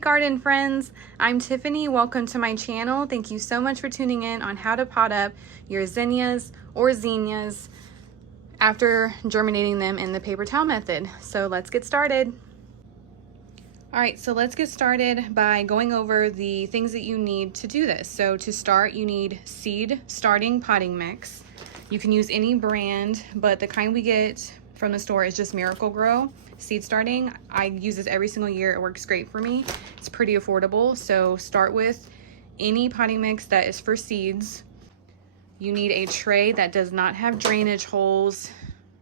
garden friends, I'm Tiffany. Welcome to my channel. Thank you so much for tuning in on how to pot up your zinnias or zinnias after germinating them in the paper towel method. So let's get started. All right, so let's get started by going over the things that you need to do this. So to start, you need seed starting potting mix. You can use any brand, but the kind we get from the store is just Miracle-Gro seed starting. I use this every single year. It works great for me. It's pretty affordable. So start with any potting mix that is for seeds. You need a tray that does not have drainage holes,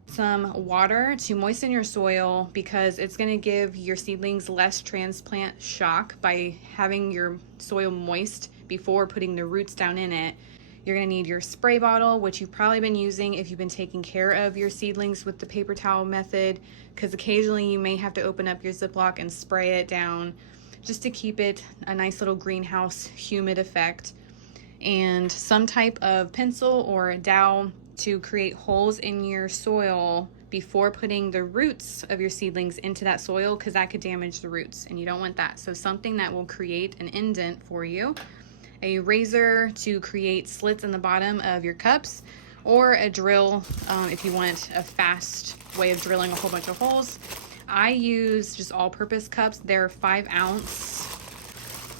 some water to moisten your soil because it's going to give your seedlings less transplant shock by having your soil moist before putting the roots down in it. You're going to need your spray bottle, which you've probably been using if you've been taking care of your seedlings with the paper towel method, because occasionally you may have to open up your Ziploc and spray it down just to keep it a nice little greenhouse humid effect. And some type of pencil or a dowel to create holes in your soil before putting the roots of your seedlings into that soil, because that could damage the roots and you don't want that. So something that will create an indent for you. A razor to create slits in the bottom of your cups, or a drill if you want a fast way of drilling a whole bunch of holes. I use just all-purpose cups. They're 5 ounce,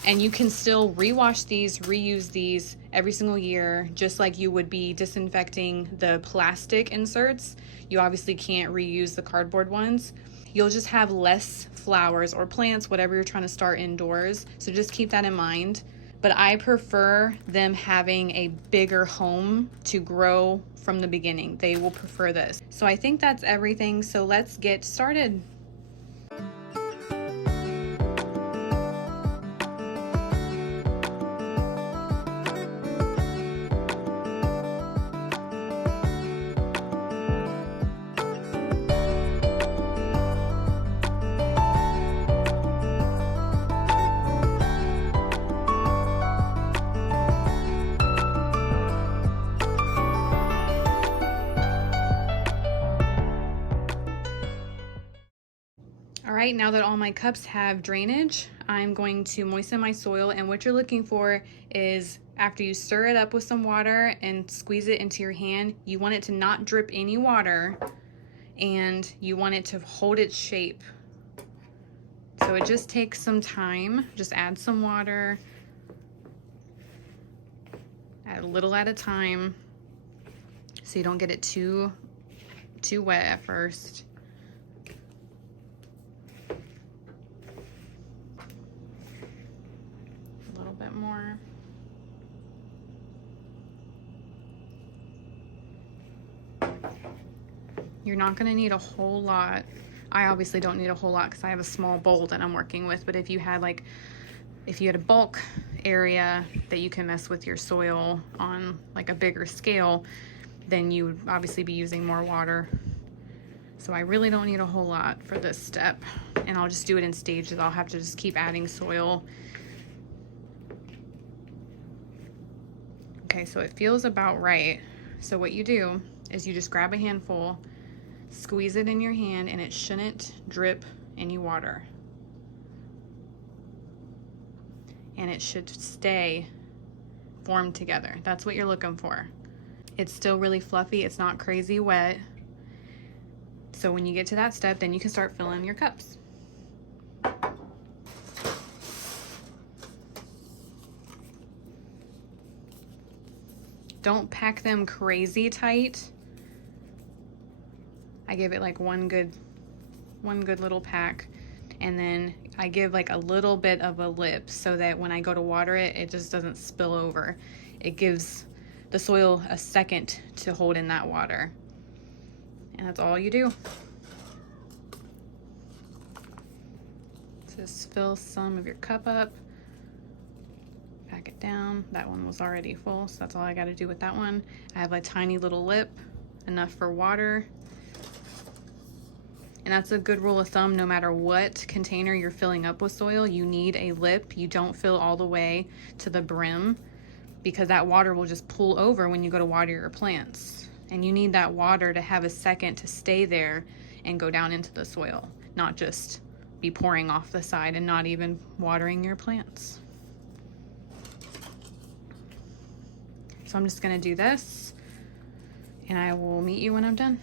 and you can still rewash these, reuse these every single year, just like you would be disinfecting the plastic inserts. You obviously can't reuse the cardboard ones. You'll just have less flowers or plants, whatever you're trying to start indoors. So just keep that in mind. But I prefer them having a bigger home to grow from the beginning. They will prefer this. So I think that's everything. So let's get started. All right, now that all my cups have drainage, I'm going to moisten my soil. And what you're looking for is, after you stir it up with some water and squeeze it into your hand, you want it to not drip any water, and you want it to hold its shape. So it just takes some time. Just add some water, add a little at a time, so you don't get it too wet at first. Bit more. You're not going to need a whole lot. I obviously don't need a whole lot because I have a small bowl that I'm working with, but if you had a bulk area that you can mess with your soil on like a bigger scale, then you would obviously be using more water. So I really don't need a whole lot for this step, and I'll just do it in stages. I'll have to just keep adding soil. Okay, so it feels about right. So what you do is you just grab a handful, squeeze it in your hand, and it shouldn't drip any water. And it should stay formed together. That's what you're looking for. It's still really fluffy. It's not crazy wet. So when you get to that step, then you can start filling your cups. Don't pack them crazy tight. I give it like one good little pack, and then I give like a little bit of a lip so that when I go to water it, it just doesn't spill over. It gives the soil a second to hold in that water. And that's all you do. Just fill some of your cup up. Pack it down. That one was already full, so that's all I got to do with that one. I have a tiny little lip, enough for water. And that's a good rule of thumb. No matter what container you're filling up with soil, you need a lip. You don't fill all the way to the brim, because that water will just pull over when you go to water your plants. And you need that water to have a second to stay there and go down into the soil, not just be pouring off the side and not even watering your plants. So I'm just gonna do this and I will meet you when I'm done.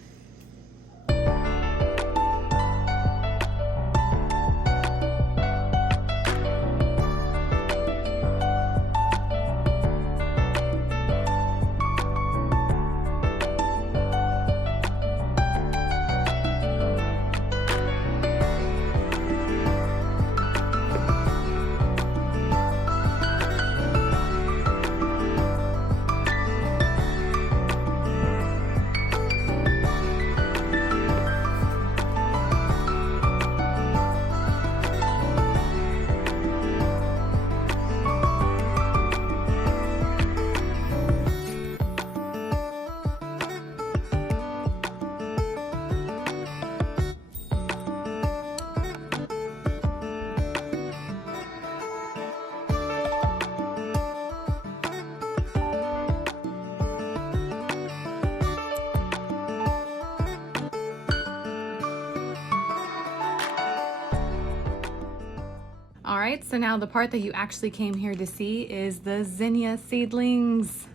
All right, so now the part that you actually came here to see is the zinnia seedlings.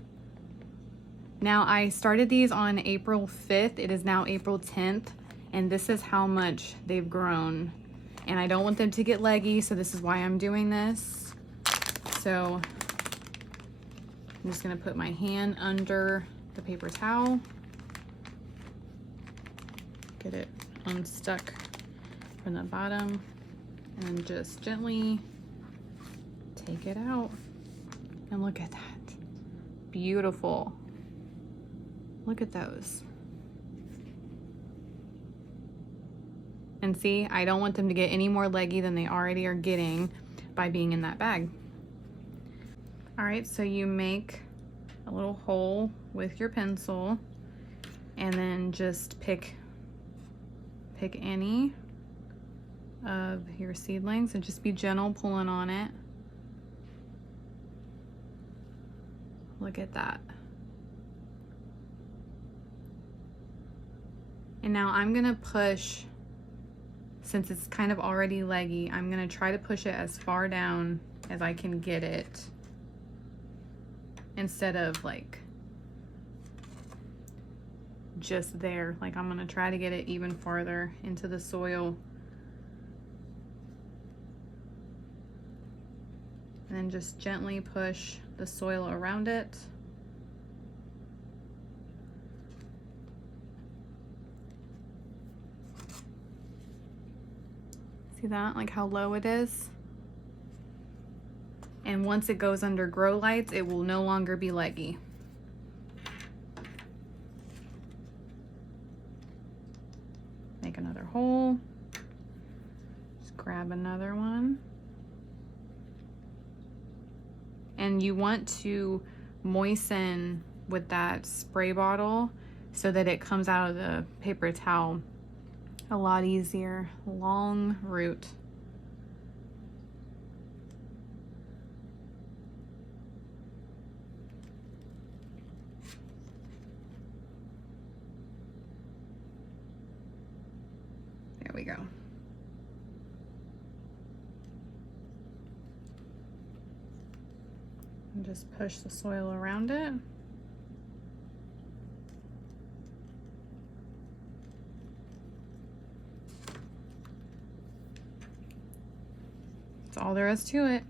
Now I started these on April 5th. It is now April 10th, and this is how much they've grown. And I don't want them to get leggy, so this is why I'm doing this. So I'm just gonna put my hand under the paper towel, get it unstuck from the bottom, and just gently take it out. And look at that. Beautiful. Look at those. And see, I don't want them to get any more leggy than they already are getting by being in that bag. All right, so you make a little hole with your pencil and then just pick any of your seedlings and just be gentle pulling on it. Look at that. And now I'm gonna push, since it's kind of already leggy, I'm gonna try to push it as far down as I can get it, instead of like just there. Like I'm gonna try to get it even farther into the soil. And then just gently push the soil around it. See that, like how low it is? And once it goes under grow lights, it will no longer be leggy. Make another hole. Just grab another one. And you want to moisten with that spray bottle so that it comes out of the paper towel a lot easier. Long root. There we go. And just push the soil around it. That's all there is to it.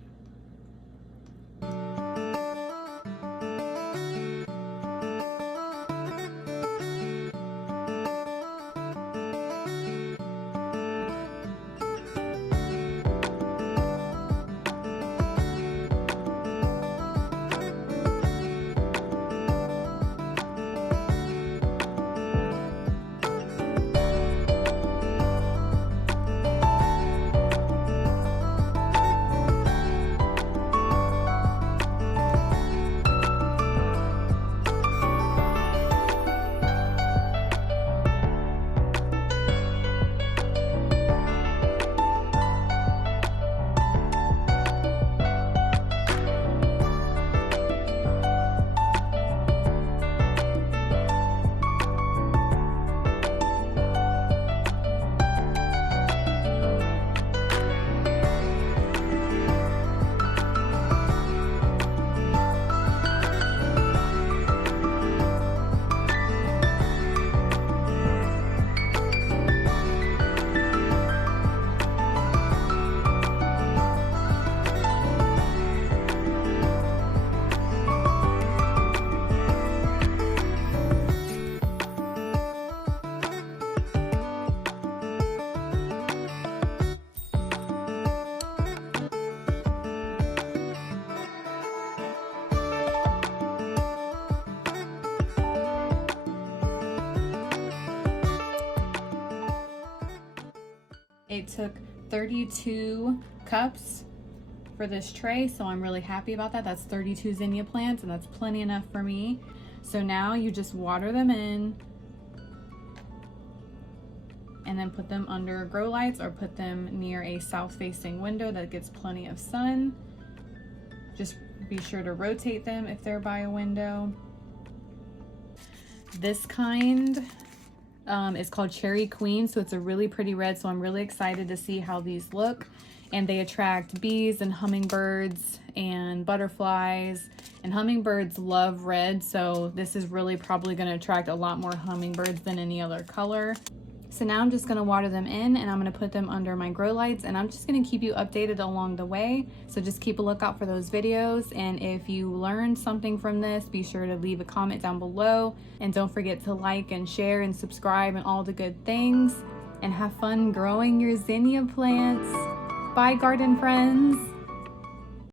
It took 32 cups for this tray, so I'm really happy about that. That's 32 zinnia plants, and that's plenty enough for me. So now you just water them in and then put them under grow lights or put them near a south-facing window that gets plenty of sun. Just be sure to rotate them if they're by a window. This kind is called Cherry Queen, so it's a really pretty red, so I'm really excited to see how these look. And they attract bees and hummingbirds and butterflies, and hummingbirds love red, so this is really probably going to attract a lot more hummingbirds than any other color. So now I'm just going to water them in, and I'm going to put them under my grow lights, and I'm just going to keep you updated along the way. So just keep a lookout for those videos, and if you learned something from this, be sure to leave a comment down below, and don't forget to like and share and subscribe and all the good things, and have fun growing your zinnia plants. Bye, garden friends.